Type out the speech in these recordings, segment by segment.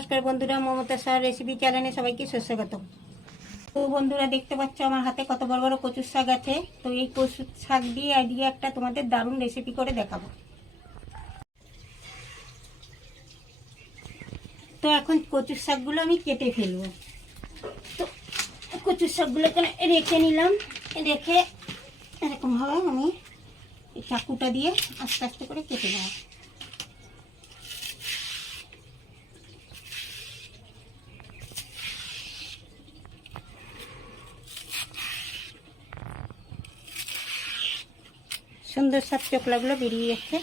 নমস্কার বন্ধুরা, মমতা সার রেসিপি চ্যানেলে সবাইকে সুস্বাগত তো বন্ধুরা, দেখতে পাচ্ছ আমার হাতে কত বড় বড় কচুর শাক আছে। তো এই কচুর শাক দিয়ে আজকে একটা তোমাদের দারুণ রেসিপি করে দেখাবো। তো এখন কচুর শাকগুলো আমি কেটে ফেলব। তো কচুর শাকগুলো এখানে রেখে নিলাম। রেখে এরকমভাবে আমি চাকুটা দিয়ে আস্তে আস্তে করে কেটে নেব। সুন্দর সব চোখলাগুলো বেরিয়ে যাচ্ছে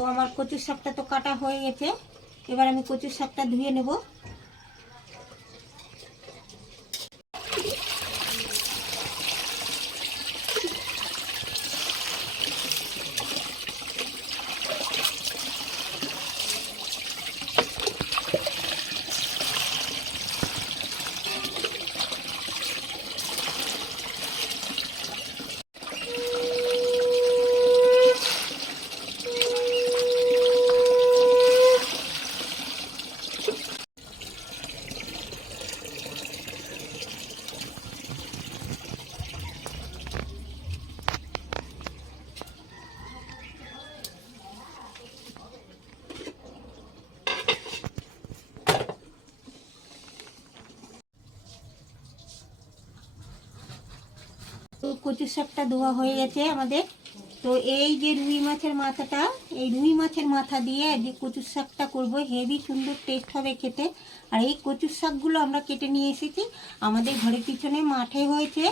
তো আমার কচুর শাকটা তো কাটা হয়ে গেছে। এবার আমি কচুর শাকটা ধুয়ে নেব। তো কচুর শাকটা ধোয়া হয়ে গেছে আমাদের। তো এই যে রুই মাছের মাথাটা, এই রুই মাছের মাথা দিয়ে যে কচুর শাকটা করব, হেভি সুন্দর টেস্ট হবে খেতে। আর এই কচুর শাকগুলো আমরা কেটে নিয়ে এসেছি। আমাদের ঘরের পিছনে মাঠে হয়েছে।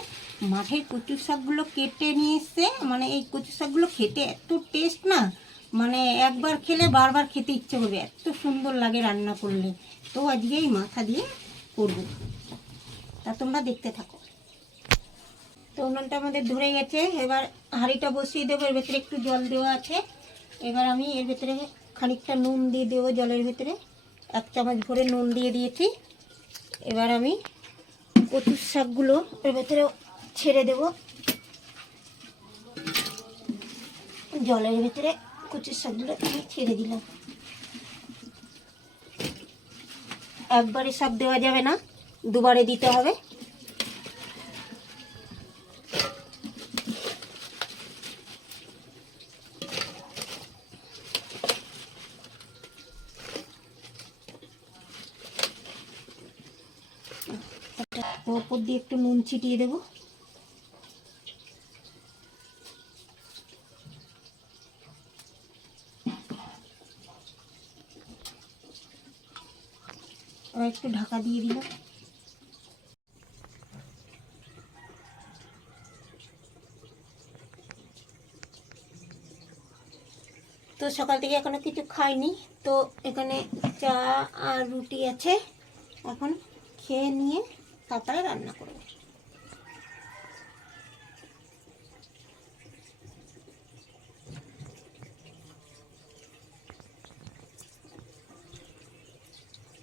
মাঠের কচুর শাকগুলো কেটে নিয়ে এসছে। মানে এই কচুর শাকগুলো খেতে এত টেস্ট না মানে একবার খেলে বারবার খেতে ইচ্ছে করবে। এত সুন্দর লাগে রান্না করলে। তো আজকে এই মাথা দিয়ে করব। তা তোমরা দেখতে থাকো। তো উনুনটা আমাদের ধরে গেছে। এবার হাঁড়িটা বসিয়ে দেবো, এর ভেতরে একটু জল দেওয়া আছে। এবার আমি এর ভেতরে খানিকটা নুন দিয়ে দেবো জলের ভেতরে। এক চামচ ভরে নুন দিয়ে দিয়েছি। এবার আমি কচুর শাকগুলো এর ভেতরে ছেড়ে দেব। জলের ভেতরে কচুর শাকগুলো আমি ছেড়ে দিলাম। একবারে সব দেওয়া যাবে না, দুবারে দিতে হবে। ওপর দিয়ে একটু নুন ছিটিয়ে দেবো। একটু ঢাকা দিয়ে দিলাম। তো সকাল থেকে এখনও কিছু খাইনি। তো এখানে চা আর রুটি আছে। এখন খেয়ে নিয়ে তারপরে রান্না করব।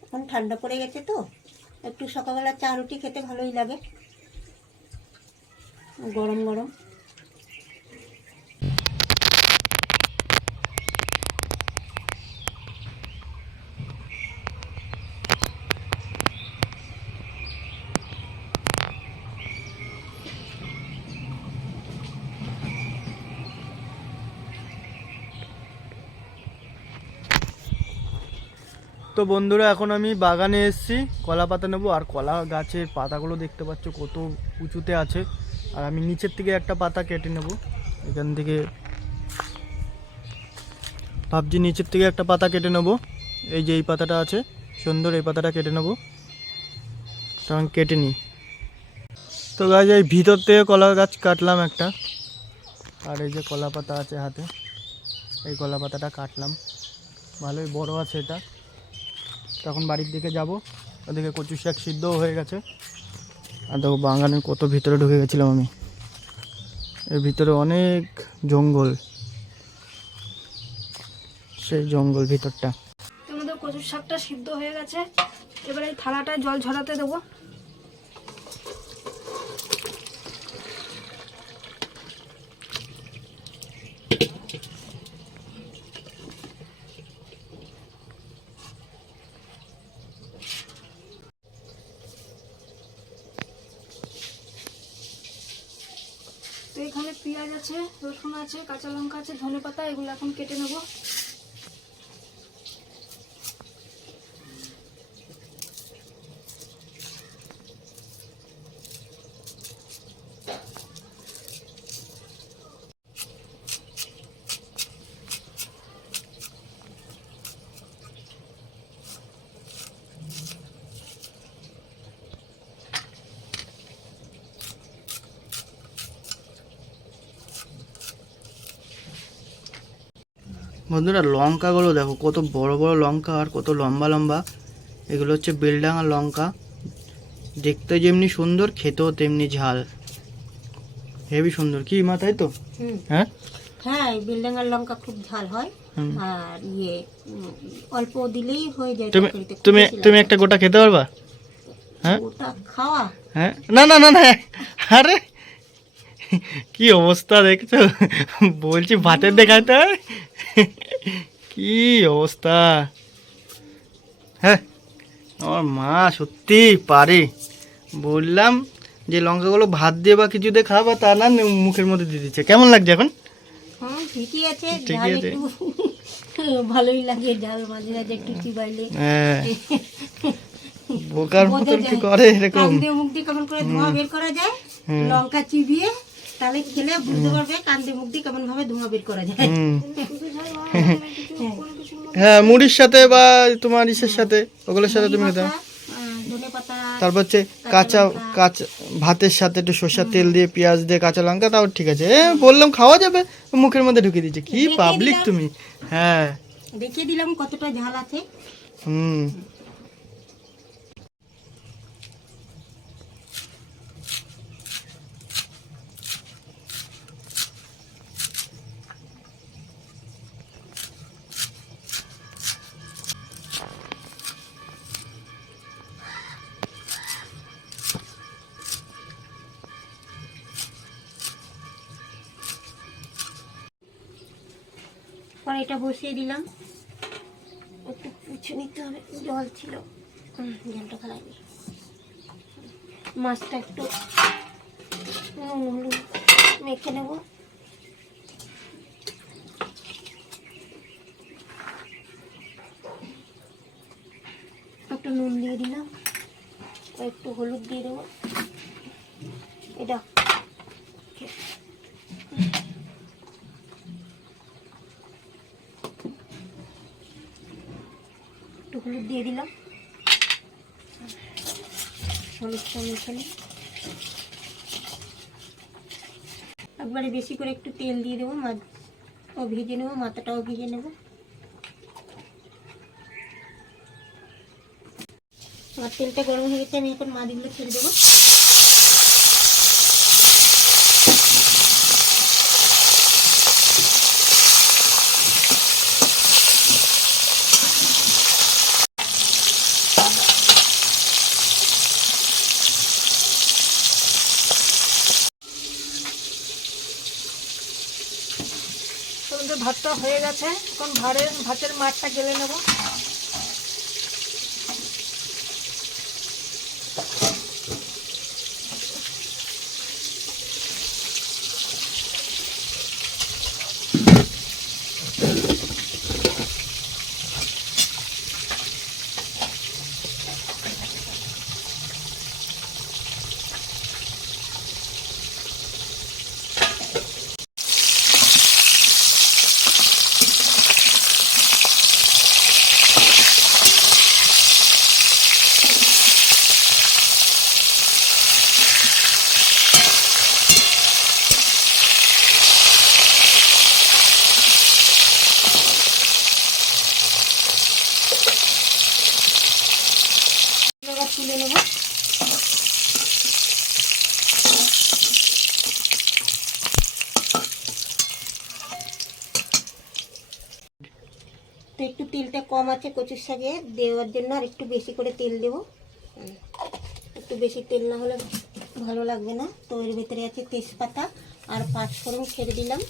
এখন ঠান্ডা পড়ে গেছে তো, একটু সকালবেলা চা রুটি খেতে ভালোই লাগে। গরম গরম। তো বন্ধুরা, এখন আমি বাগানে এসেছি। কলা পাতা নেব, আর কলা গাছের পাতাগুলো দেখতে পাচ্ছ কত উঁচুতে আছে। আর আমি নিচের থেকে একটা পাতা কেটে নেব। এখান থেকে ভাবছি নিচের থেকে একটা পাতা কেটে নেব। এই যে এই পাতাটা আছে, সুন্দর এই পাতাটা কেটে নেব। তখন কেটে নিই। তো গাছ এই ভিতর থেকে কলা গাছ কাটলাম একটা। আর এই যে কলা পাতা আছে হাতে, এই কলা পাতাটা কাটলাম। ভালোই বড় আছে এটা। তখন বাড়ির দিকে যাব। ওদিকে কচু শাক সিদ্ধও হয়ে গেছে। আর দেখো বাগানের কত ভিতরে ঢুকে গেছিলাম আমি। এর ভিতরে অনেক জঙ্গল। সেই জঙ্গল ভিতরটা। তোমাদের কচু শাকটা সিদ্ধ হয়ে গেছে। এবারে এই থালাটায় জল ঝরাতে দেবো তো এখানে পেঁয়াজ আছে রসুন আছে কাঁচা লঙ্কা আছে ধনে পাতা এগুলো এখন কেটে নেব। বন্ধুরা লঙ্কাগুলো দেখো কত বড় বড় লঙ্কা আর কত লম্বা লম্বা। এগুলো হচ্ছে বেলডাঙা লঙ্কা। দেখতে যেমনি সুন্দর খেতেও তেমনি ঝাল। হেভি সুন্দর। কি মা তাই তো? হ্যাঁ? হ্যাঁ এই বেলডাঙ্গার লঙ্কা খুব ঝাল হয়। আর ইয়ে অল্প দিলেই হয়ে যায় তুমি তুমি তুমি একটা গোটা খেতে পারবা? হ্যাঁ? ওটা খাওয়া? হ্যাঁ? না না না না। আরে! কি অবস্থা দেখছ? বলছি ভাতের দেখাতে হয়? কি অবস্থা? হ্যাঁ আমার মা সত্যি পারে। বললাম যে লঙ্কাগুলো ভাত দিয়ে বা কিছু দিয়ে খাওয়া তা না মুখের মধ্যে দিয়ে দিচ্ছে। কেমন লাগছে এখন? হ্যাঁ ঠিকই আছে ঠিকই আছে। ভালোই লাগে মাঝে মাঝে একটু চিবাইলে। হ্যাঁ বোকার বোঝা মতন কি করে এরকম? কান দিয়ে মুখ দিয়ে কেমন করে ধোঁয়া বের করা যায় লঙ্কা চিবিয়ে তাহলে খেলে বুঝতে পারবে কান দিয়ে মুখ দিয়ে কেমন ভাবে ধোঁয়া বের করা যায়। হ্যাঁ মুড়ির সাথে বা তোমার ইসের সাথে ওগুলোর সাথে তুমি পারো। তারপর হচ্ছে কাঁচা কাঁচা ভাতের সাথে একটু সর্ষার তেল দিয়ে পেঁয়াজ দিয়ে কাঁচা লঙ্কা তাও ঠিক আছে। বললাম খাওয়া যাবে মুখের মধ্যে ঢুকিয়ে দিচ্ছে কি পাবলিক তুমি। হ্যাঁ। দেখিয়ে দিলাম কতটা ঝাল আছে। হুম। কড়াইটা বসিয়ে দিলাম। একটু পুছে নিতে হবে জল ছিল। জলটা খালাইনি মাছটা একটু নুন হলুদ মেখে নেব। একটু নুন দিয়ে দিলাম একটু হলুদ দিয়ে দেবো। এটা হলুদ দিয়ে দিলাম। হলুদটা মেখে নিই। একবারে বেশি করে একটু তেল দিয়ে দেবো, মা ও ভেজে নেব, মাথাটাও ভেজে নেব। আমার তেলটা গরম হয়ে গেছে, আমি এখন মাছগুলো ছেড়ে দেবো তোমাদের ভাতটা হয়ে গেছে। এখন ভাড়ের ভাতের মাঠটা গেলে নেব। কম আছে, কচুর শাকে। দেওয়ার জন্য আর একটু বেশি করে তেল দেবো। একটু বেশি তেল না হলে ভালো লাগবে না। তো এর ভিতরে আছে তেজপাতা আর পাঁচ ফোড়ন ছেড়ে দিলাম।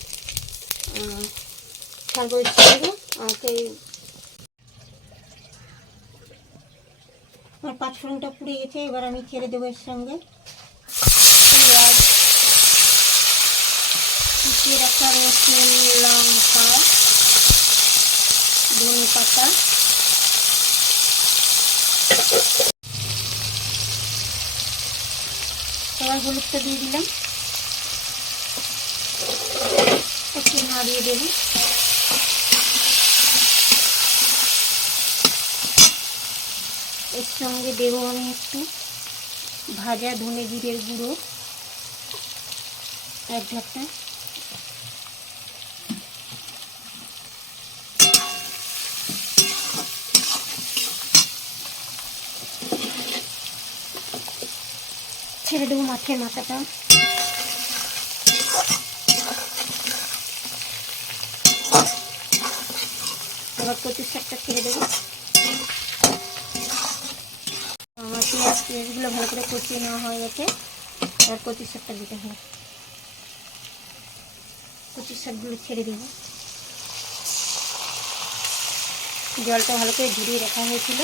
তারপরে ছেড়ে সেই আমার পাঁচ ফোড়নটা পুড়ে গেছে, এবার আমি ছেড়ে দেবো এর সঙ্গে। পেঁয়াজ, কুচিয়ে রাখা রসুন, লঙ্কা। ধনে পাতা। এবার হলুদটা দিয়ে দিলাম। একটু নাড়িয়ে দেবো। এর সঙ্গে দেবো আমি একটু ভাজা ধনে জিরের গুঁড়ো। এক ঝাপটা ছেড়ে দেবো মাছের মাথাটা এবার কচুর শাকটা ছেড়ে দেবো আমার পেঁয়াজ পেঁয়াজগুলো ভালো করে কষিয়ে নেওয়া হয়ে গেছে এবার কচুর শাকটা দিতে হবে কচুর শাকগুলো ছেড়ে দেব জলটা ভালো করে ঝরিয়ে রাখা হয়েছিল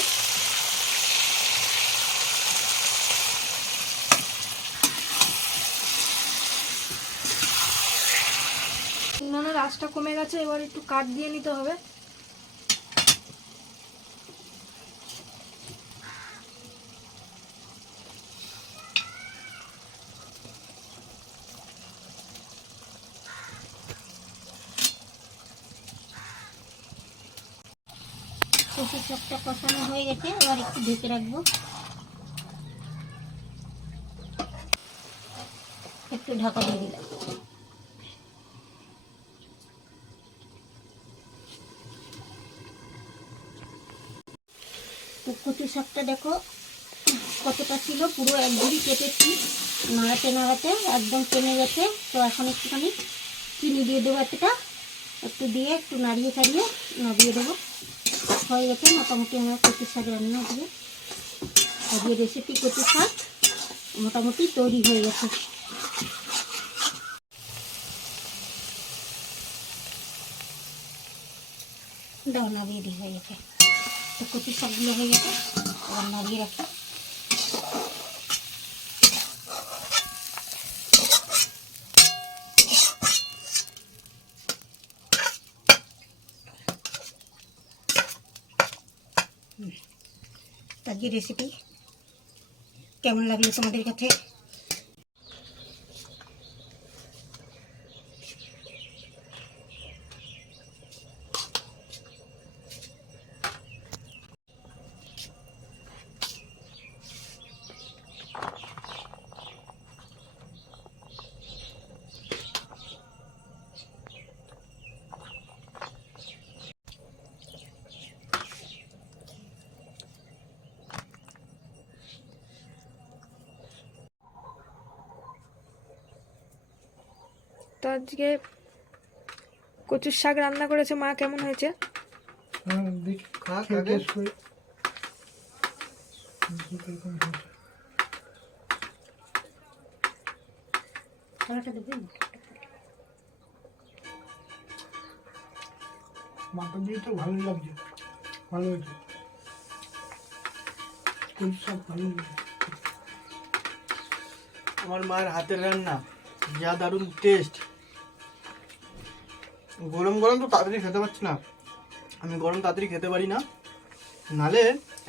আঁচটা কমে গেছে, এবার একটু কাঠ দিয়ে নিতে হবে। কচুর শাকটা কষানো হয়ে গেছে, এবার একটু ঢেকে রাখব। একটু ঢাকা দিয়ে দিলাম। কচু শাকটা দেখো, কতটা ছিল, পুরো একদমই কেটেছি, নাড়াতে নাড়াতে একদম টেনে গেছে। তো এখন একটুখানি চিনি দিয়ে দেবো একটা একটু দিয়ে একটু নাড়িয়ে চাড়িয়ে নাড়িয়ে দেবো। হয়ে গেছে, মোটামুটি আমার কচু শাক রান্না দিয়ে আজকে রেসিপি কচু শাক মোটামুটি তৈরি হয়ে গেছে। দাও নাড়িয়ে দিয়ে হয়ে গেছে। তো কচু শাকগুলো হয়ে গেছে এবার নাড়িয়ে রাখি আজকে রেসিপি কেমন লাগল তোমাদের কাছে তো আজকে কচুর শাক রান্না করেছে মা কেমন হয়েছে? মাথা দিয়ে তো লাগছে ভালো হয়েছে। ভালো আমার মায়ের হাতের রান্না যা দারুণ টেস্ট গরম গরম তো তাড়াতাড়ি খেতে পারছি না। আমি গরম তাড়াতাড়ি খেতে পারি না। নালে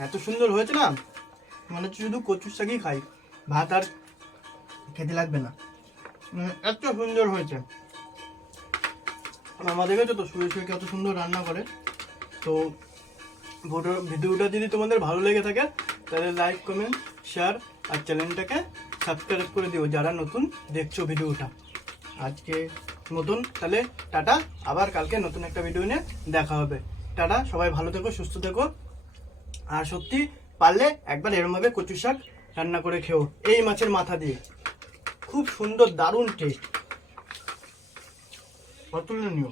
এত সুন্দর হয়েছে না, মনে হচ্ছে শুধু কচুর শাকই খাই। ভাত আর খেতে লাগবে না। এত সুন্দর হয়েছে। মামা দেখেছ তো শুয়ে শুয়ে কত সুন্দর রান্না করে। তো ভিডিও ভিডিওটা যদি তোমাদের ভালো লেগে থাকে, তাহলে লাইক কমেন্ট শেয়ার আর চ্যানেলটাকে সাবস্ক্রাইব করে দিও, যারা নতুন দেখছ ভিডিওটা। আজকে নতুন, তাহলে টাটা। আবার কালকে নতুন একটা ভিডিও নিয়ে দেখা হবে। টাটা, সবাই ভালো থেকো, সুস্থ থেকো। আর সত্যি, পারলে একবার এরমভাবে কচু শাক রান্না করে খেও, এই মাছের মাথা দিয়ে। খুব সুন্দর, দারুণ টেস্ট অতুলনীয়।